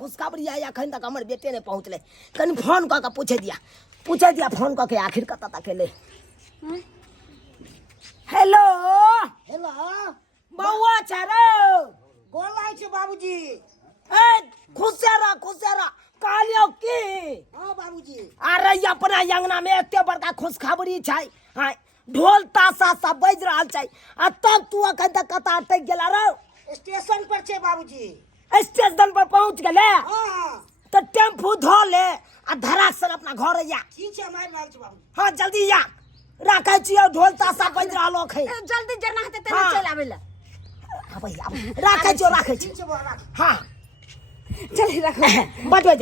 खुशखबरी आई अखन तक हमर बेटे ने पहुँचले कनी फोन कऽ के पूछे दिया फोन कऽ के आखिर कतऽ तक एलै हेलो हेलो बौआ चारो गोर लागै छै बाबूजी। ए खुशेरा कहलियो की हाँ बाबूजी। अरे अपना अंगना में एते बड़का खुशखबरी छै हां ढोल ताशा सब बज रहल छै आ तब तू अखन तक कतऽ अटक गेला रो स्टेशन पर छै बाबूजी। स्टेशन पर पहुंच गेले हाँ तो टेम्पू धो ले आ धड़ाक सन अपना घर या ठीक छै हम आबि रहल छी बाबूजी। हाँ जल्दी या राखै छियो ढोल ताशा बज रहलो है जल्दी जना हेतै तेना हाँ। चल आबै ले आबै राखै छियो ठीक छै बौआ राख। हाँ चल रख बजबै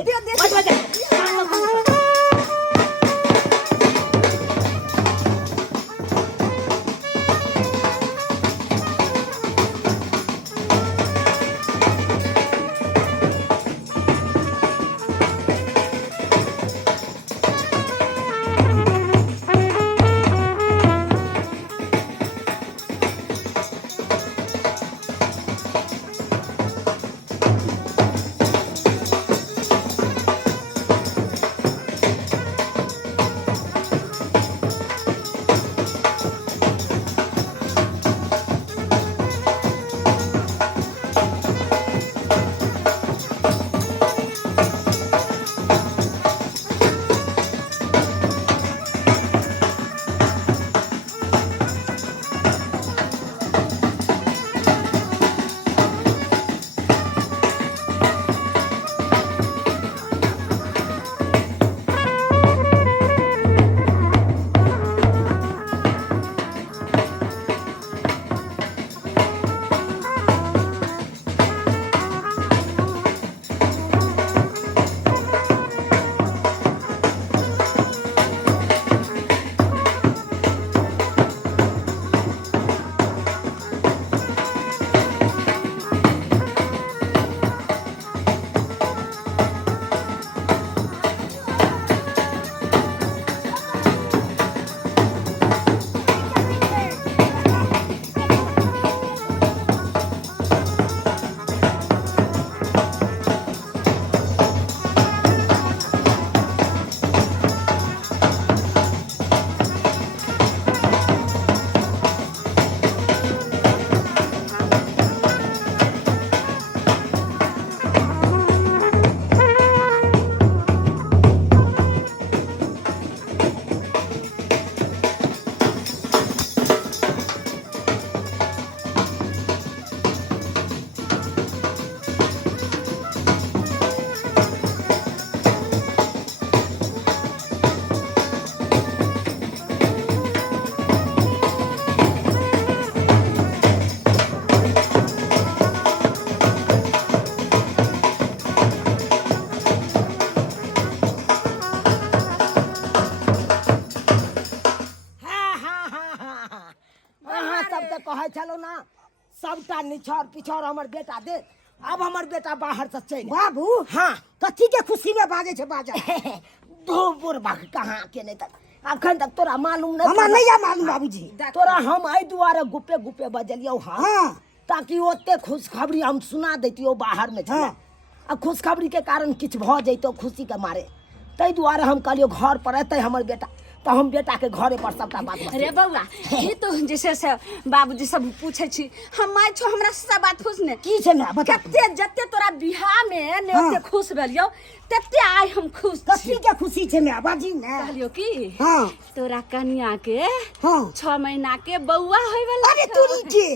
कहै छलो ना सबटा निछर पिछर हमर बेटा दे अब हमर बेटा बाहर से चल बाबू हाँ कथी के खुशी में बाजे छै बाजा। धूपुर बाग कहाँ के नहीं तक अखन तक तोरा मालूम नहीं हमरा नहीं है मालूम बाबूजी। तोरा हम आई दुआरे गुपे गुपे बजलियो हाँ हाँ ताकि ओते खुशखबरी हम सुना देतियो बाहर में हाँ। आ खुशखबरी के कारण किछ भ जइतो खुशी के मारे तै दुआरे हम कहलियो घर पर एतै हमर बेटा तो हम बेटा के घरे पर सबटा बात अरे बउआ ये तो जैसे से बाबूजी सब पूछे छी हम माय छो हमरा सब बात पूछने की छै ना बता। कते जते तोरा बियाह में ने ओते खुश भेलियो तते आइ हम खुश कथी के खुशी छै ना बाजी ना। कहलियो की हाँ तोरा कन्या के हाँ 6 महीना के बउआ होय वाला अरे तूरी के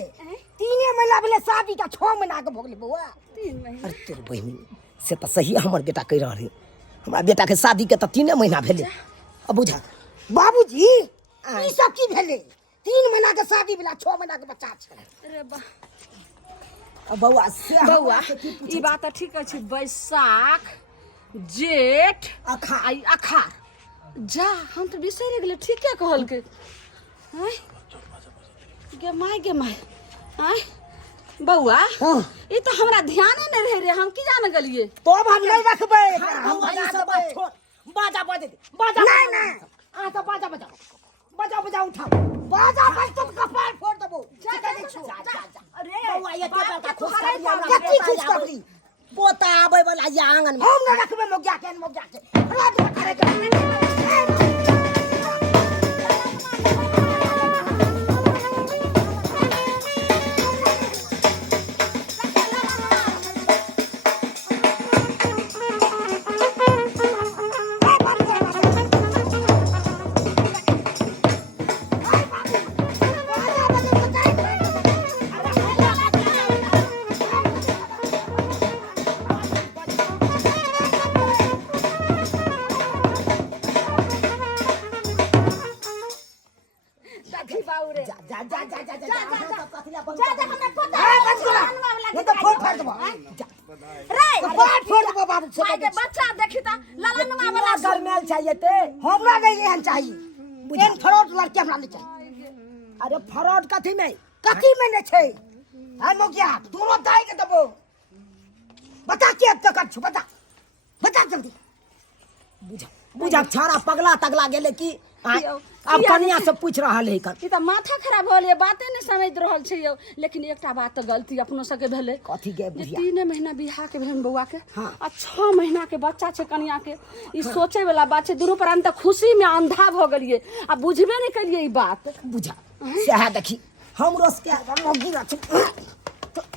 3 महीना भेले शादी का 6 महीना के भोगले बउआ। 3 महीना अरे तोर बहिनी से तो सही हमर बेटा कह रहे हमरा बेटा के शादी के तो 3 महीना भेले अब बुझा बाबूजी ई सब की भेले 3 महीना के शादी भेला 6 महीना के बच्चा छै। अरे अब बउआ से बउआ ई बात ठीक अछि बैसाख जेठ अखाड़ अखाड़ जा हम तो बिसरे गेले ठीके कहल के हैं गे माय हैं बउआ हाँ ई तो हमरा ध्याने नहीं रहे रे हम की जान गलिए तो अब हम नहीं रखबे हम बजा सब छोड़ बाजा बजे बाजा नहीं नहीं आ तो बाजा बजा उठाओ बाजा बज तुम कपाल फोड़ देबो जा जा अरे बउआ ये तो बड़का खुश तुम्हारे खबरी हमरा कथी बेटा खुश आबै। खबरी पोता आबै वाला ये आंगन में। हम न रखबे मोगिया के राज बता के देखी बाऊ रे जा जा जा जा जा जा ये तो फोड़ फाड़ देबो रे तो फोड़ देबो बाबू से माय के बच्चा देखी त ललनमा वाला घर में चाहिए ते। हमरा नहीं एहन चाहिए एन फ्रॉड लड़के हमरा नहीं चाहिए अरे फ्रॉड कथी में? कथी में नहीं छै हाय मोगिया दोनों दाई के देबो बता के अब तक छु बता जल्दी बुझा छाड़ा पगला तगला गेले की आय, अब कनिया से पूछ रहा है कर ई त माथा खराब होल ये बाते नहीं समझ रहल छै यौ। लेकिन एकटा बात त गलती अपनो सके भेले कथी के जे बुझिया 3 महीना बियाह के भेलन बौआ के हाँ। आ 6 महीना के बच्चा छै कनिया के। ई सोचे वाला बात छै। दुनू प्राणी त खुशी में अंधा भ गेलिए आ बुझबे नहीं करिए ई बात। बुझा सह देखी हम रोस के मोगी रख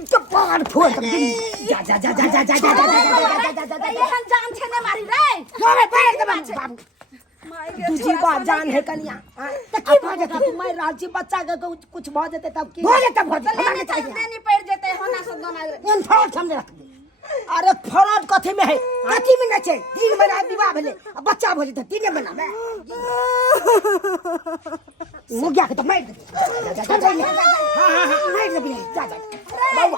तो पार फोड़ जा जा जा जा जा जा जा जा एहन जान छै ने मारी रे अरे पैर दे बाबू माय के तुझी बात जान है कनिया तो की भ जेतै तू मैं राजी बच्चा के कुछ भ जेते तब की भ जेतै हमरा नहीं चाहिए देनी पड़ जेते होना से दोना एन फ्रॉड समझ रख दे अरे फ्रॉड कथी में है? कथी में नहीं छै 3 महीना विवाह भेले आ बच्चा भ जेतै 3 महीना में मोगिया के तो मार दे हां मार दे जा जा बाबा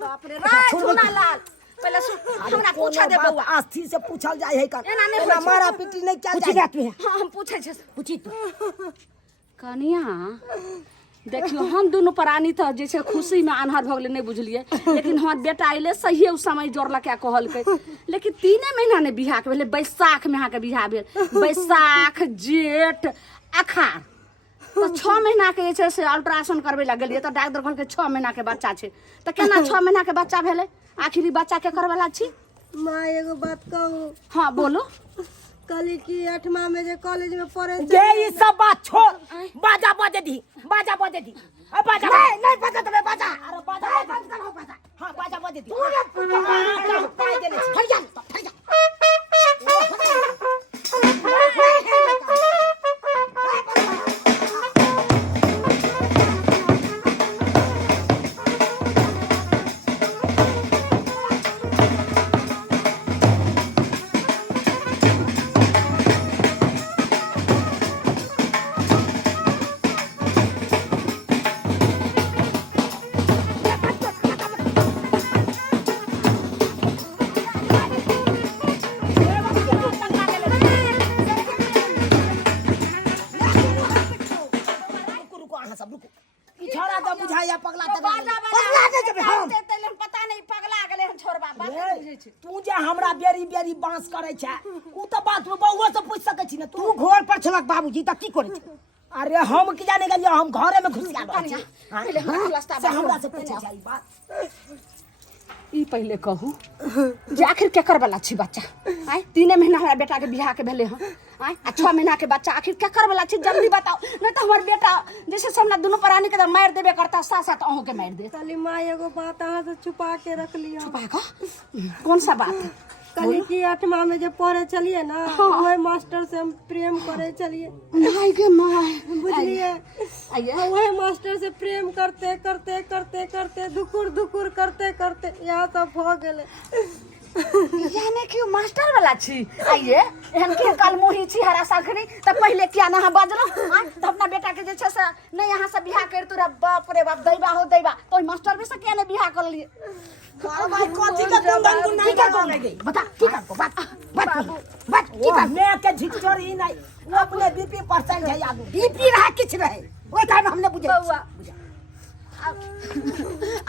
बाप रे रे सुना लाल पहले हमरा पूछा दे बौआ आस्थी से पूछल जाय है कर एना नहीं एना मारा पीटी नहीं क्या पूछी जाय। जात में हां हम पूछे छै पूछी तू कनिया देखियो हम दोनों प्राणी त जैसे खुशी में आन्हर भ गेले नहीं बुझलिए। लेकिन हमर बेटा आइले सही उस समय जोड़ला क्या कहलकै। लेकिन 3 महीना ने बियाह के भेले बैसाख में अहाँ के बियाह भेल बैसाख जेठ अखाड़ तो 6 महीना के जे से अल्ट्रासाउंड करबे ला गेलिए तो डॉक्टर कहलकै 6 महीना के बच्चा छै। तो केना 6 महीना के बच्चा भेले आखिरी बच्चा के करवाला छी। माँ एगो बात कहूँ हाँ बोलो कल की 8वां में जे कॉलेज में पढ़े ये ये सब बात छोड़ बाजा बजे दी अब बाजा नहीं बता तुम्हें बता अरे बाजा बंद करो बता हां बाजा बजे दी फट जा छोड़ा तो बुझाया पगला पगला दे जब हम पता नहीं पगला गेले हम छोड़बा बात नहीं बुझै छै। तू जे हमरा बेरी बेरी बांस करे छै उ तो बात बहुओ से पूछ सकै छी ना तू घोर पर छलक बाबूजी त की करे छै अरे हम की जाने गेलियो हम घरे में घुस गेल छी पहले हमरा रास्ता से हमरा से पूछे छै ई बात ई पहले कहू जे आखिर केकर वाला छी बच्चा आय 3 महीना हमरा बेटा के बियाह के भेले हन आय आ 6 महीना के बच्चा आखिर केकर वाला छी जल्दी बताओ नहीं तो हमर बेटा जैसे से हमरा दोनों प्राणी के तो मार देबे करता साथ साथ अहू के मार दे। कल माँ एगो बात अहाँ से छुपा के रख लिया छुपा का कौन सा बात कल की 8वां में जे पढ़े चलिए ना वही मास्टर से हम प्रेम करे चलिए नहीं गे माय बुझलिए आइए वही मास्टर से प्रेम करते करते करते करते धुकुर धुकुर करते करते यहाँ सब हो गेले यानी कि मास्टर वाला छी आइए एहन के काल मुही छी हरा सखरी त पहले किया ना बजलो त अपना बेटा के जे छै से नहीं यहाँ से बियाह कर तोरा बाप रे बाप दैबा हो दैबा तो मास्टर भी से किया ने बियाह कर लिए भाई कथी के कुंदन को नहीं कर लगे बता की करबो बात की कर मैं के झिकझोर ही नहीं वो अपने बीपी परसेंट है आदमी बीपी रहा किछ रहे ओइ टाइम हमने बुझे बउआ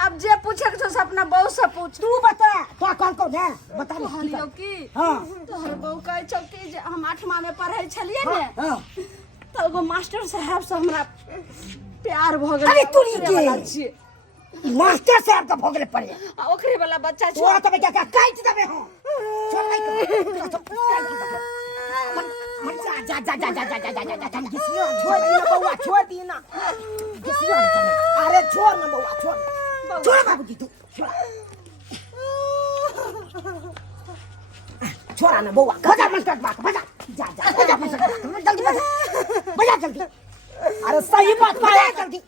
अब जे पूछे के छै अपना बहू से पूछ तू बता क्या कल को ने बता की कहलियो कर की हां तोहर बहू कहै छौ कि जे हम 8वां में पढ़ै छलिए ने हां तो एगो मास्टर साहब से हमरा प्यार भ गेल अरे तू ई के? मास्टर साहब का भोगले पड़े आ ओकरे वाला बच्चा तो छोड़ तो क्या क्या काट दबे हो छोड़ नहीं मन जा जा जा जा जा जा जा जा जा किसियो छोड़ दी ना बउआ, छोड़ दी ना। किसियो अरे छोड़ ना बउआ, छोड़। छोड़ बाबूजी तू छोड़ा ना बउआ। बजा मास्टर बात बजा जा जा। बजा मास्टर जल्दी बजा जल्दी अरे सही बात बजा है। जल्दी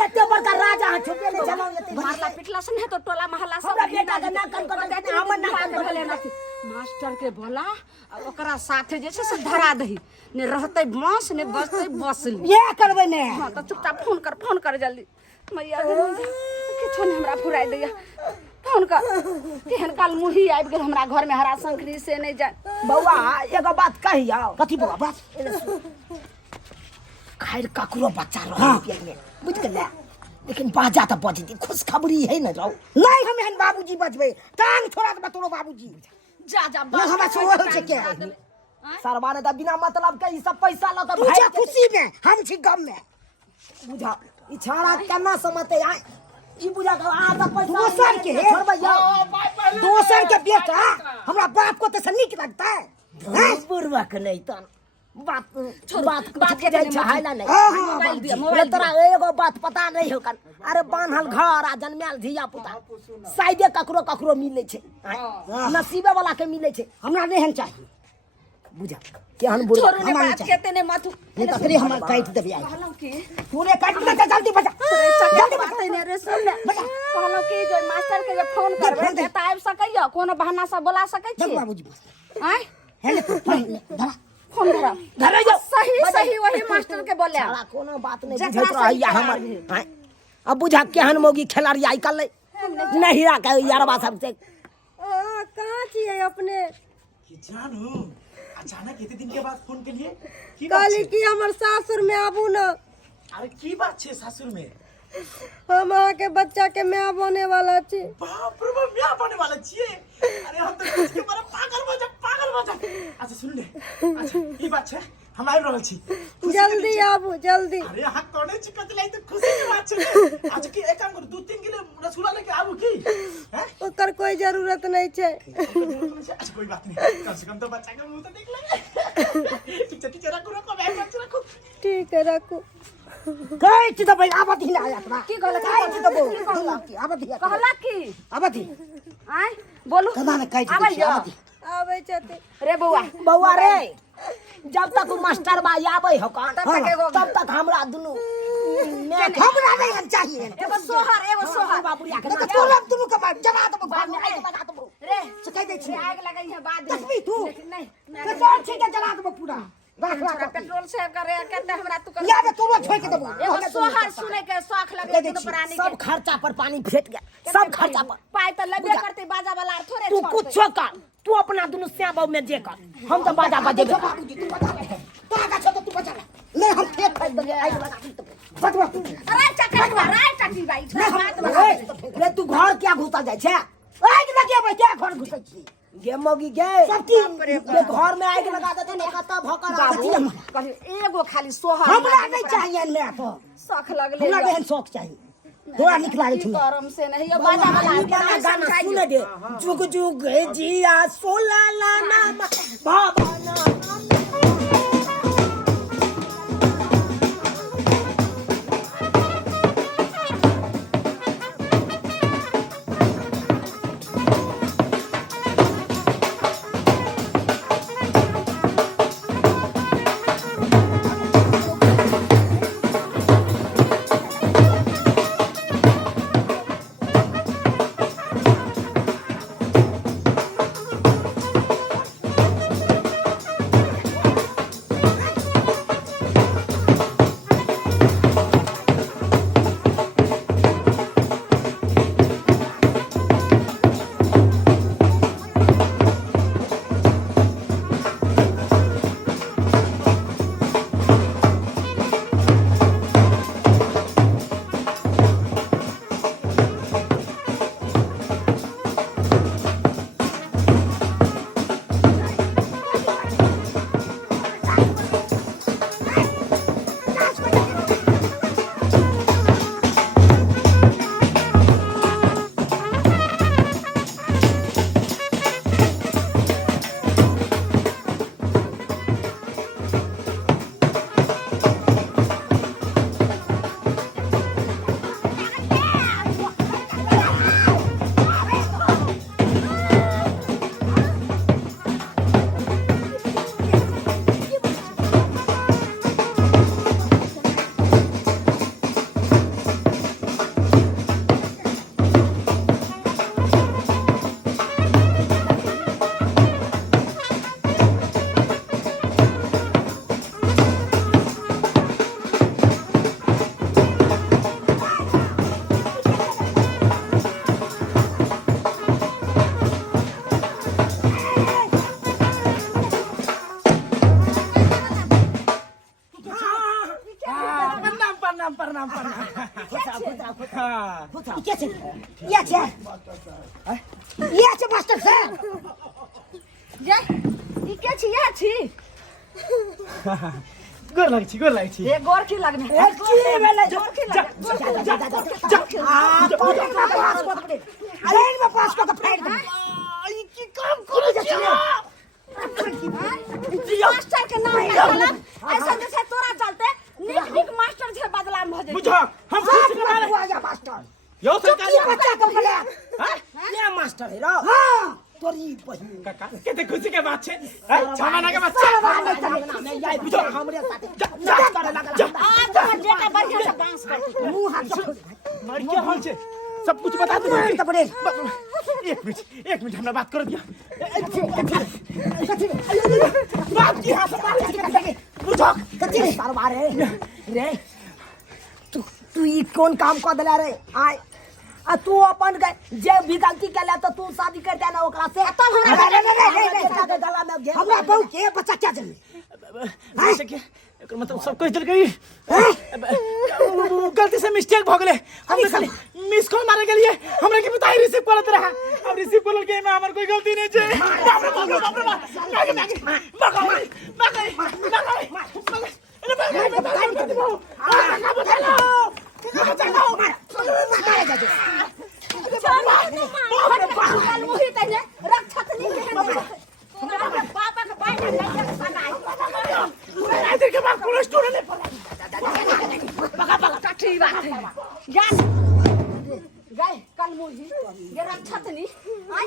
ये बड़का राजा है, छुपे ले चलाओ ये मारला पिटला से नहीं तो टोला मोहल्ला सब हमरा बेटा के ना कन कर हमर ना कन कर लेना थी। मास्टर के बोला आ ओकरा साथे जे छै से धरा दही ने रहते बांस ने बजते बसली। ये करबे ने हां तो चुपचाप फोन कर जल्दी मैया किछो ने हमरा फुराई दैया फोन कर केहन काल मुही आबि गेल हमरा घर में हरा शंकरी से नहीं जाए। बउआ एगो बात कहियो। कथी बउआ बात खैर ककरो बच्चा रह में बुझ गेलै, लेकिन बाजा तो बज दी, खुशखबरी है न रहो। नहीं हम एहन बाबूजी बजबे टांग छोड़ा के तोरो बाबूजी जा ये हमरा से हो छै के सरवा ने तो बिना मतलब के ई सब पैसा ल तू तो जा खुशी में हम छी गम में बुझा ई छाड़ा केना समझते आ ई बुझा के आ त पैसा दोसर के छोड़बैया दोसर के बेटा हमरा बाप को तो नीक लगता है हैं? बुरवा के नहीं तन बात बात के जाय नहीं छै है ना नहीं हाँ, मोबाइल दिया बोले मोबाइल तोरा एगो बात पता नहीं हो कन। अरे बान्हल घर आ जन्मल धिया पुता शायदे ककरो ककरो मिले छै, नसीबे वाला के मिले छै। हमरा नहीं चाहिए बुझा केहन बुढ़वा छोरू ने हमारे बात चाहिए। कहते ने माथु नहीं तो फिर हम काट देबे आई कहलो कि तूने काट दे जल्दी बजा जल्दी बात ने रे सुन ले कहलो कि जो मास्टर के जे फोन करबे त आबि सकैया कोनो बहाना से बोला सकै जब छी बाबूजी आय हेले धरा फोन करा धरे जाओ। सही सही वही मास्टर के बोले साला कोनो बात नहीं जकरा बुझत रहैया सही हमर हैं। अब बुझा केहन मोगी खेलाड़ी आई कल नहीं रहा यारबा सब से कहाँ छिए अपने कि जानू अचानक इतने दिन के बाद फोन के लिए की बात कहली छे? कि हमर सासुर में आबू न अरे की बात छे सासुर में? हम अहाँ के बच्चा के माँ बने वाला छी। बाप रे बाप क्या बने वाला छिए? अरे हम तो इसके बारे पागल मजा अच्छा सुन ले अच्छा ई बात छे हम आबि रहल छी जल्दी आबू जल्दी। अरे हां कोने चिकत लाई तो खुशी के बात छे आज की एक काम कर 2-3 किलो रसगुल्ला लेके आबू की हैं ओकर कोई जरूरत नहीं छै। अच्छा कोई बात नहीं कम से कम तो बच्चा का मुंह तो देख ले ठीक है रखो मैं रखो ठीक है रखू। काट देबे आबत ही ना आया तोरा की कहला काट देबो आबत ही कहला कि आबत ही आय बोलू कदा ने काट आबै दे जा आबत ही आबै छथि रे बौआ बउआ रे जब तक मास्टर बा आबै हो कान तब तक एगो तब तक हमरा दुनु हमरा नहीं हम चाहिए एगो सोहर बाबूया के तो तोरा तुनु के बाद जमा देबो बाद में आइ बजा देबो रे सिखाई दे छी आग लगई है बाद में देखबी तू लेकिन नहीं के जोर छी के जला देबो पूरा राख थोड़ा राख पेट्रोल से करे कहते हमरा तू कर या बे तोरो छोड़ के देबो एगो सोहर सुने के शौक लगे दे दुनु छी। प्राणी सब के खर्चा पर पानी फेट गया, सब खर्चा पर। पाई तो लेबे करते बाजा वाला और थोड़े तू छोड़ते। कुछो कर, तू अपना दुनु श्याम में जे कर, हम तो बाजा बजेबे। बाबूजी तू बचा ले तोरा का छोड़ तू बचा ले ले हम फेंक फेंक देंगे आई लगा दी तो बचवा तू अरे चटी भाई बात बता रे तू घर क्या घुसा जाय छे? आग लगे भाई क्या घर घुसै छी गे मगी गे सब की ये घर में आग लगा देते न कता भकर बाबू आती कहली एगो खाली सोहर हमरा नहीं चाहिए ले तो शौक लगले हमरा बहन शौक चाहिए तोरा निक लागे छी करम से नहीं ये बाजा वाला गाना गाना सुन दे जुग जुग जिया सोला लाना बाबा ना प्रणाम प्रणाम प्रणाम हाँ के छै ये छै मास्टर साहब ये ई के छी या छी गोर लागै छी गोर लागै छी ए गोर की लगने ए की भेलै गोर की लगने अरे में पास को फाड़ दे ई की काम करै छी मास्टर के नाम निकालब ऐसा जैसे तोरा चलते नीक नीक मास्टर जे बदला में भ जाए बुझो हम खुश के मारे हुआ जा मास्टर यो सरकारी ये बच्चा को फले हां ये मास्टर है रो हां तोरी बहिन काका केते खुशी के बात छै छमाना के बच्चा नहीं जाय बुझो हमरे साथे करे लगा आ तो जेटा बढ़िया से डांस करती मुंह हाथ मर के होल छै सब कुछ बता दे तो पड़े एक मिनट हमरा बात कर दिया बात की हां से बात बुझो कथि रे सरवार रे तू ई कोन काम क देला रे आय आ तू अपन जे भी गलती केला तो तू शादी करते ना ओकरा से तब हमरा गला में घेर हमरा बहू के बच्चा क्या जल्दी जैसे कि एकर मतलब सब कह देल गई गलती से मिस्टेक भ गेले हम खाली मिस कॉल मारे गेलिए हमरा के बताई रिसीव करत रहा अब रिसीव करल के में हमर कोई गलती नहीं छै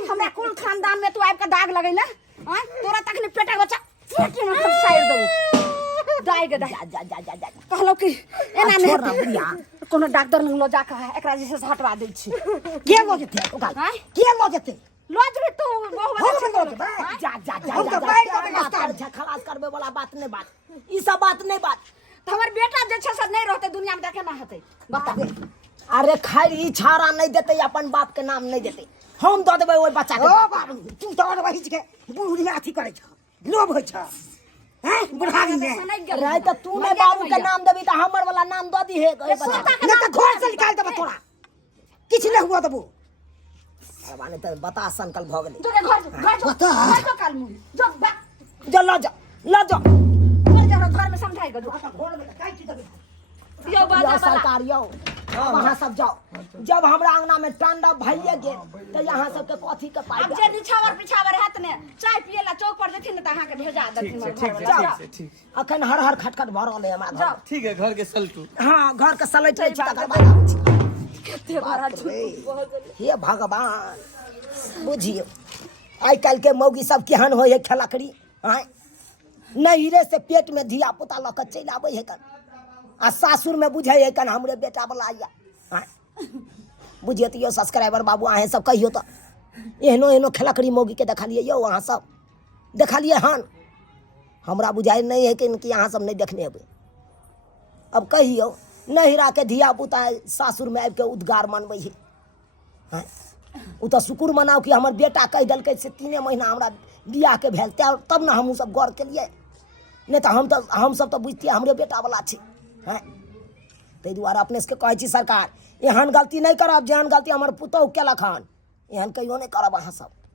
हमरा कुल खानदान में तू आब के दाग लगे ना तोरा तखनी पेटा बच्चा पेट में साइड दो दाई के दाई कहलो कि एना नहीं बुढ़िया कोनो डॉक्टर लग लो जाके एकरा जैसे से हटवा दै छी के लो जेते ओका के लो जेते लॉज भी तू बहुत जा हम तो बैठ के मास्टर खलास करबे वाला बात नहीं बात ई सब बात नहीं बात हमर बेटा जे छै से नहीं रहते दुनिया में देखे ना हेतै बता अरे खैर ई छाड़ा नहीं देते अपन बाप के नाम नहीं देते हम दे देबे ओइ बच्चा के ओ बाबू तू तो वही के बुढ़ी अथी करे छ लोभ होय छ हैं बुढ़ारी में रहे तो तू ने बाबू के नाम देबी तो हमर वाला नाम दे दी है ओइ बच्चा के। न तो घर से निकाल देबे तोरा किछ नहीं हुआ देबो अरे माने तो बता संकल्प भ गेलै जो घर जो काल मुंह जो जो ल जा घर में समझाएगा जो यो बाजा सरकार यो वहाँ सब जाओ जब हमरा अंगना में टांडा भइए गेल तो यहाँ सब के कथी के पाई अब जे निछावर पिछावर हैत ने चाय पिए ला चौक पर जेथिन त अहाँ के भेजा देथिन ठीक अखन हर खटखट भरल है हमरा घर ठीक है घर के सलटू हाँ घर के सलैट रहे छी तकर बाद आबै छी केते बड़ा झूठ हे भगवान बुझियो आइ काल्हि के मौगी सब केहन होय है खेलकड़ी आय नहिरे से पेट में धिया पुता ल के चलि आबै है कन आ सासुर में बुझे है कन हमरे बेटा वाला आया आय बुझियो तो यो सब्सक्राइबर बाबू अहें सब कहियो तो एहनो खेलकड़ी मौगी के देखलिए यो अहाँ सब देखलिए हन हमरा बुझाई नहीं है कि अहाँ सब नहीं देखने हेबै अब कहियो नहिरा के धिया पुता सासुर में आबि के उद्गार मनबै है उ तो शुक्र मनाओ कि हमर बेटा कह दिलकै से 3 महीना हमरा बियाह के भेल तब न हमहूँ सब गौर केलिए नहीं तो हम सब तो बुझतिए हमरे बेटा वाला छै हैं ताहि दुआरे अपने से कहै छी सरकार एहन गलती नहीं करब जेहन गलती हमर पुतहु केलक हन एहन कहियो नहीं करब अहाँ सब।